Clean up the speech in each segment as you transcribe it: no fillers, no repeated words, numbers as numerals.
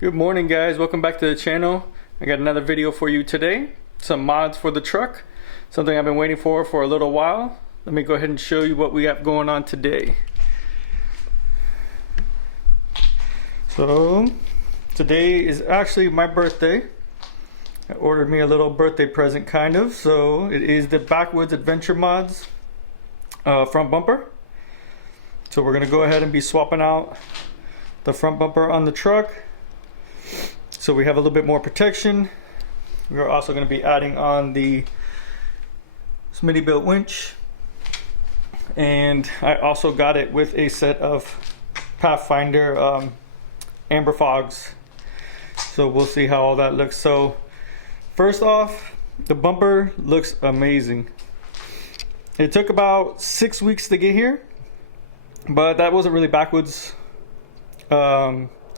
Good morning, guys. Welcome back to the channel. I got another video for you today. Some mods for the truck. Something I've been waiting for a little while. Let me go ahead and show you what we have going on today. So today is actually my birthday. I ordered me a little birthday present kind of. So it is the BackWoods Adventure Mods front bumper. So we're gonna go ahead and be swapping out the front bumper on the truck. So we have a little bit more protection. We're also going to be adding on the Smittybilt winch. And I also got it with a set of Pathfinder amber fogs. So we'll see how all that looks. So first off, the bumper looks amazing. It took about 6 weeks to get here, but that wasn't really BackWoods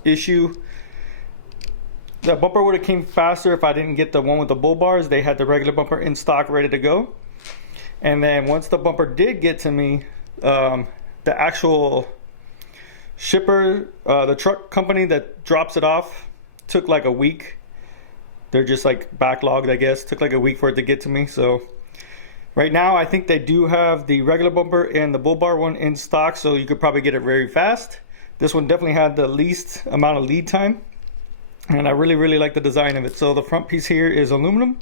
issue. The bumper would have came faster if I didn't get the one with the bull bars. They had the regular bumper in stock ready to go. And then once the bumper did get to me, the actual shipper, the truck company that drops it off, took like a week. They're just like backlogged, I guess. Took like a week for it to get to me. So right now I think they do have the regular bumper and the bull bar one in stock, so you could probably get it very fast. This one definitely had the least amount of lead time. And I really like the design of it. So the front piece here is aluminum,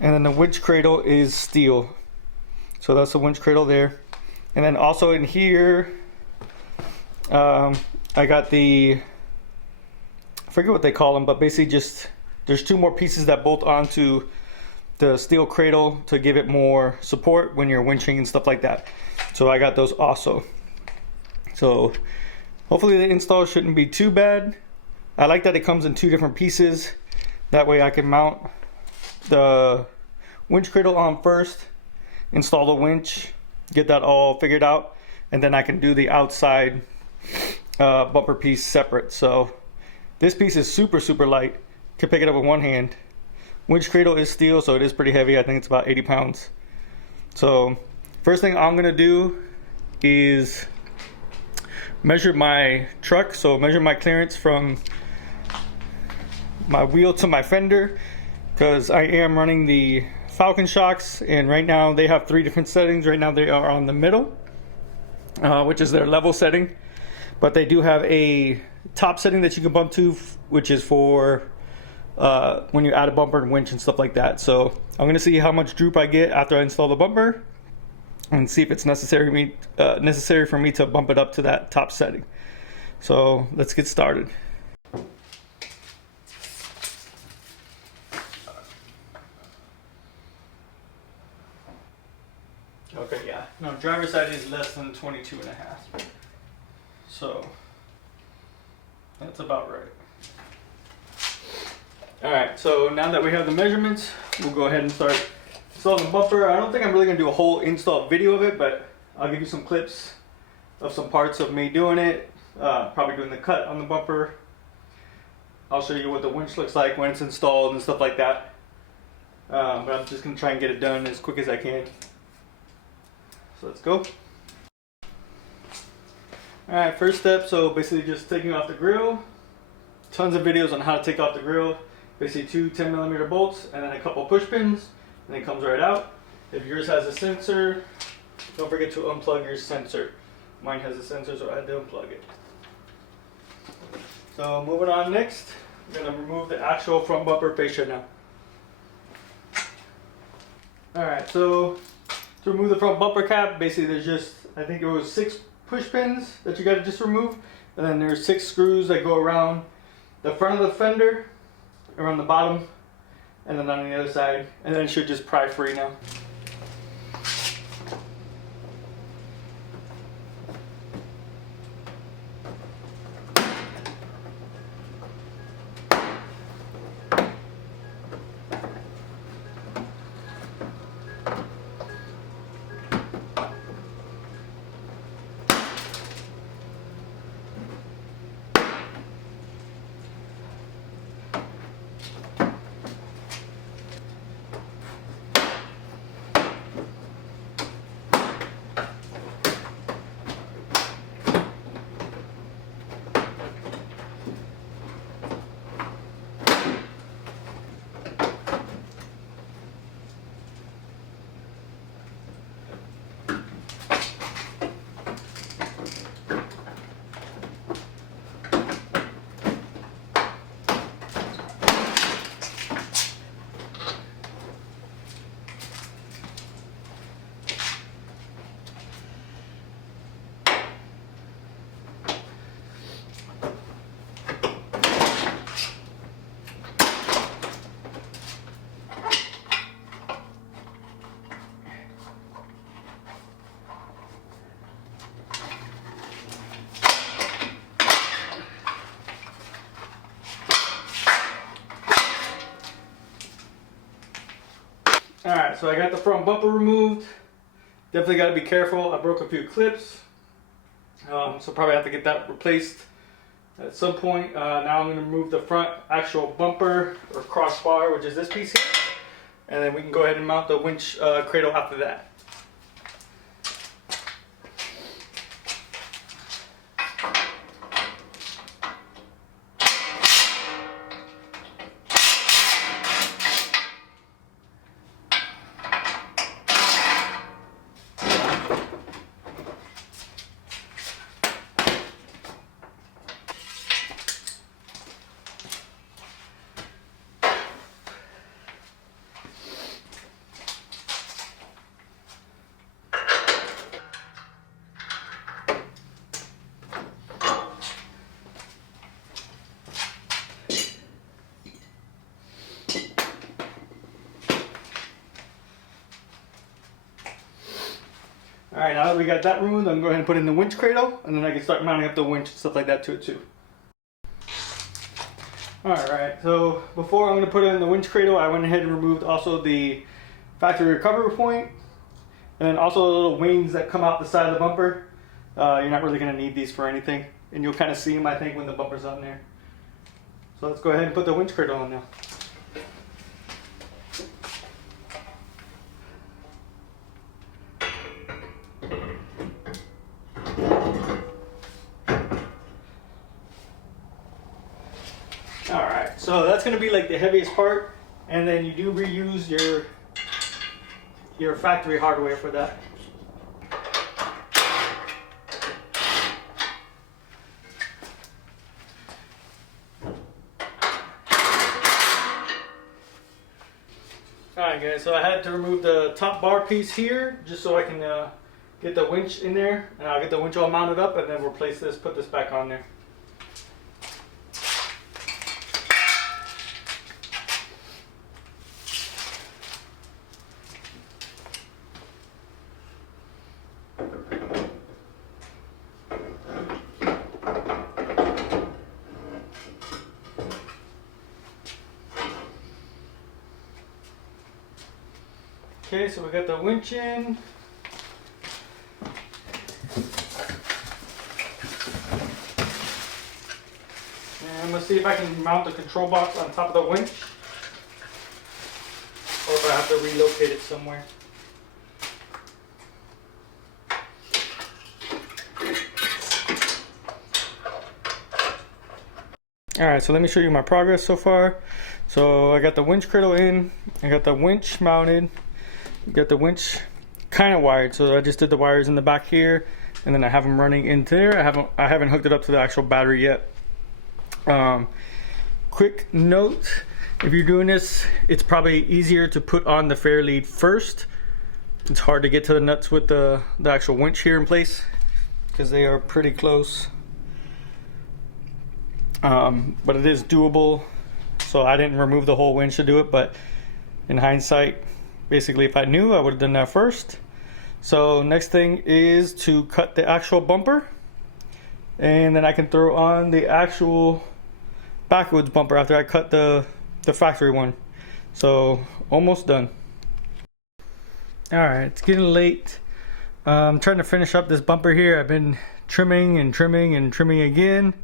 and then the winch cradle is steel. So that's the winch cradle there. And then also in here, I got the, I forget what they call them, but basically just, there's two more pieces that bolt onto the steel cradle to give it more support when you're winching and stuff like that. So I got those also. So hopefully the install shouldn't be too bad. I like that it comes in two different pieces. That way I can mount the winch cradle on first, install the winch, get that all figured out, and then I can do the outside bumper piece separate. So this piece is super light. Can pick it up with one hand. Winch cradle is steel, so it is pretty heavy. I think it's about 80 pounds. So first thing I'm gonna do is measure my truck. So measure my clearance from my wheel to my fender, because I am running the Falcon shocks, and right now they have 3 different settings. Right now they are on the middle, which is their level setting, but they do have a top setting that you can bump to, which is for when you add a bumper and winch and stuff like that. So I'm gonna see how much droop I get after I install the bumper and see if it's necessary for me to bump it up to that top setting. So let's get started. Okay, yeah. No, driver's side is less than 22 and a half. So that's about right. Alright, so now that we have the measurements, we'll go ahead and start installing the bumper. I don't think I'm really going to do a whole install video of it, but I'll give you some clips of some parts of me doing it. Probably doing the cut on the bumper. I'll show you what the winch looks like when it's installed and stuff like that. But I'm just going to try and get it done as quick as I can. So let's go. Alright, first step, so basically just taking off the grill. Tons of videos on how to take off the grill. Basically 2 10mm bolts and then a couple push pins, and it comes right out. If yours has a sensor, don't forget to unplug your sensor. Mine has a sensor, so I had to unplug it. So moving on next, I'm going to remove the actual front bumper fascia now. Alright, so to remove the front bumper cap, basically there's just, I think it was 6 push pins that you got to just remove, and then there's 6 screws that go around the front of the fender, around the bottom, and then on the other side, and then it should just pry free now. Alright, so I got the front bumper removed. Definitely got to be careful. I broke a few clips. So probably have to get that replaced at some point. Now I'm going to remove the front actual bumper or crossbar, which is this piece here. And then we can go ahead and mount the winch cradle after that. Alright, now that we got that removed, I'm going to go ahead and put in the winch cradle, and then I can start mounting up the winch and stuff like that to it too. Alright, so before I'm going to put in the winch cradle, I went ahead and removed also the factory recovery point, and then also the little wings that come out the side of the bumper. You're not really going to need these for anything, and you'll kind of see them, I think, when the bumper's on there. So let's go ahead and put the winch cradle on now. Alright, so that's going to be like the heaviest part, and then you do reuse your factory hardware for that. Alright guys, so I had to remove the top bar piece here just so I can get the winch in there, and I'll get the winch all mounted up and then replace this, put this back on there. Okay, so we got the winch in. And I'm going to see if I can mount the control box on top of the winch, or if I have to relocate it somewhere. Alright, so let me show you my progress so far. So I got the winch cradle in, I got the winch mounted, got the winch kind of wired, so I just did the wires in the back here, and then I have them running into there. I haven't hooked it up to the actual battery yet. Quick note, if you're doing this, it's probably easier to put on the fair lead first. It's hard to get to the nuts with the actual winch here in place because they are pretty close. But it is doable, so I didn't remove the whole winch to do it, but in hindsight, basically if I knew, I would have done that first. So next thing is to cut the actual bumper, and then I can throw on the actual BackWoods bumper after I cut the factory one. So almost done. Alright, it's getting late. I'm trying to finish up this bumper here. I've been trimming and trimming and trimming again,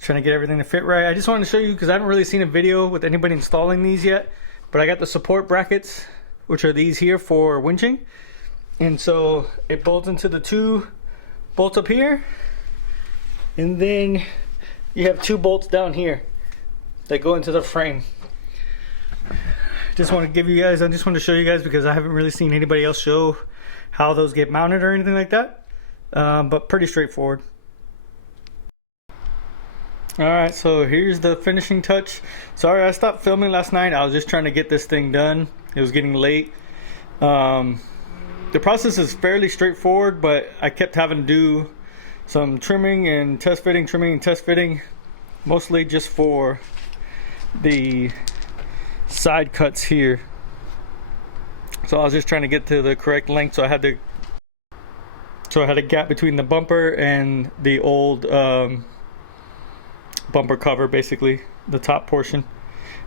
trying to get everything to fit right. I just wanted to show you because I haven't really seen a video with anybody installing these yet, but I got the support brackets, which are these here for winching, and so it bolts into the two bolts up here, and then you have two bolts down here that go into the frame. Just want to give you guys, I just want to show you guys because I haven't really seen anybody else show how those get mounted or anything like that, but pretty straightforward. Alright, so here's the finishing touch. Sorry I stopped filming last night. I was just trying to get this thing done. It was getting late. The process is fairly straightforward, but I kept having to do some trimming and test fitting, mostly just for the side cuts here. So I was just trying to get to the correct length, so I had a gap between the bumper and the old bumper cover, basically the top portion.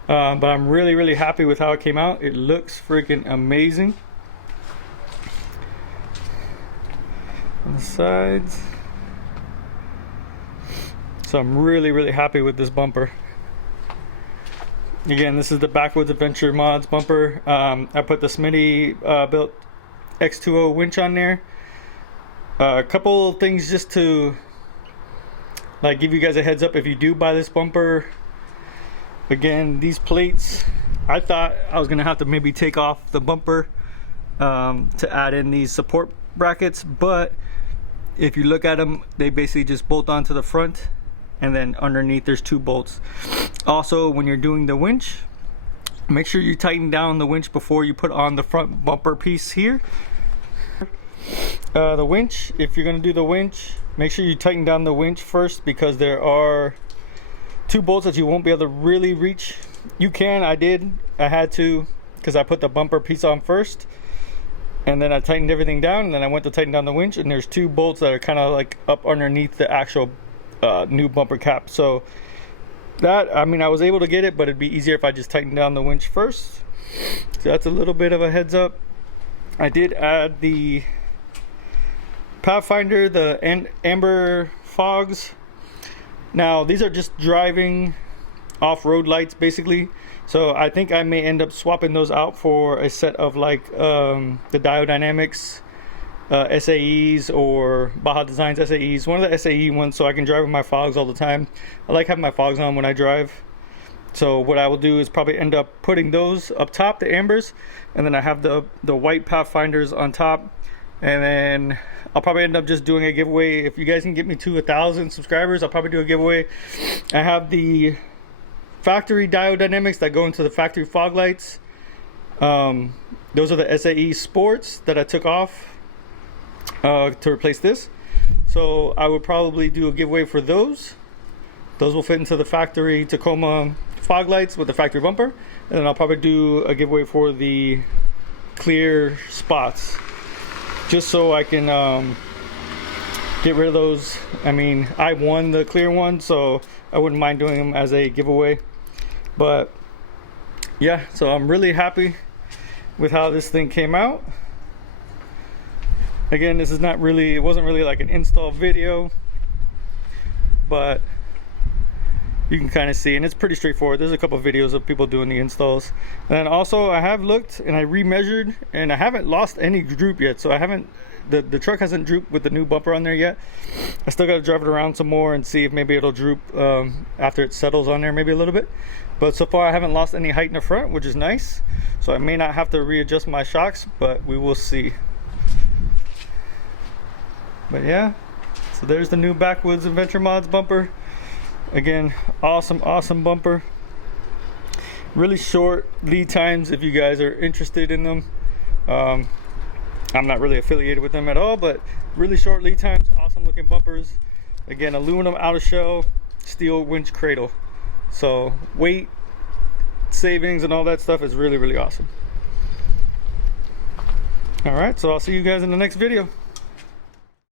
But I'm really happy with how it came out. It looks freaking amazing. On the sides. So I'm really happy with this bumper. Again, this is the BackWoods Adventure Mods bumper. I put the Smitty built X2O winch on there. A couple things just to like give you guys a heads up if you do buy this bumper. Again, these plates, I thought I was gonna have to maybe take off the bumper to add in these support brackets, but if you look at them, they basically just bolt onto the front, and then underneath there's 2 bolts. Also, when you're doing the winch, make sure you tighten down the winch before you put on the front bumper piece here. The winch, if you're gonna do the winch, make sure you tighten down the winch first, because there are 2 bolts that you won't be able to really reach. You can, I had to, because I put the bumper piece on first, and then I tightened everything down, and then I went to tighten down the winch, and there's 2 bolts that are kind of like up underneath the actual new bumper cap. So that, I mean, I was able to get it, but it'd be easier if I just tightened down the winch first. So that's a little bit of a heads up. I did add the Pathfinder, the amber fogs. Now these are just driving off-road lights basically, so I think I may end up swapping those out for a set of like the Diodynamics SAEs or Baja Designs SAEs, one of the SAE ones, so I can drive with my fogs all the time. I like having my fogs on when I drive. So what I will do is probably end up putting those up top, the ambers, and then I have the white Pathfinders on top, and then I'll probably end up just doing a giveaway. If you guys can get me to 1,000 subscribers, I'll probably do a giveaway. I have the factory Diodynamics that go into the factory fog lights. Those are the SAE Sports that I took off to replace this. So I would probably do a giveaway for those. Those will fit into the factory Tacoma fog lights with the factory bumper. And then I'll probably do a giveaway for the clear spots, just so I can get rid of those. I mean, I won the clear one, so I wouldn't mind doing them as a giveaway. But yeah, so I'm really happy with how this thing came out. Again, this is not really, it wasn't really like an install video, but you can kind of see, and it's pretty straightforward. There's a couple of videos of people doing the installs. And then also I have looked and I remeasured, and I haven't lost any droop yet. So I haven't, the truck hasn't drooped with the new bumper on there yet. I still got to drive it around some more and see if maybe it'll droop after it settles on there maybe a little bit. But so far I haven't lost any height in the front, which is nice. So I may not have to readjust my shocks, but we will see. But yeah, so there's the new BackWoods Adventure Mods bumper. Again, awesome bumper. Really short lead times if you guys are interested in them. I'm not really affiliated with them at all, but really short lead times, awesome looking bumpers. Again, aluminum outer shell, steel winch cradle. So weight savings and all that stuff is really awesome. All right, so I'll see you guys in the next video.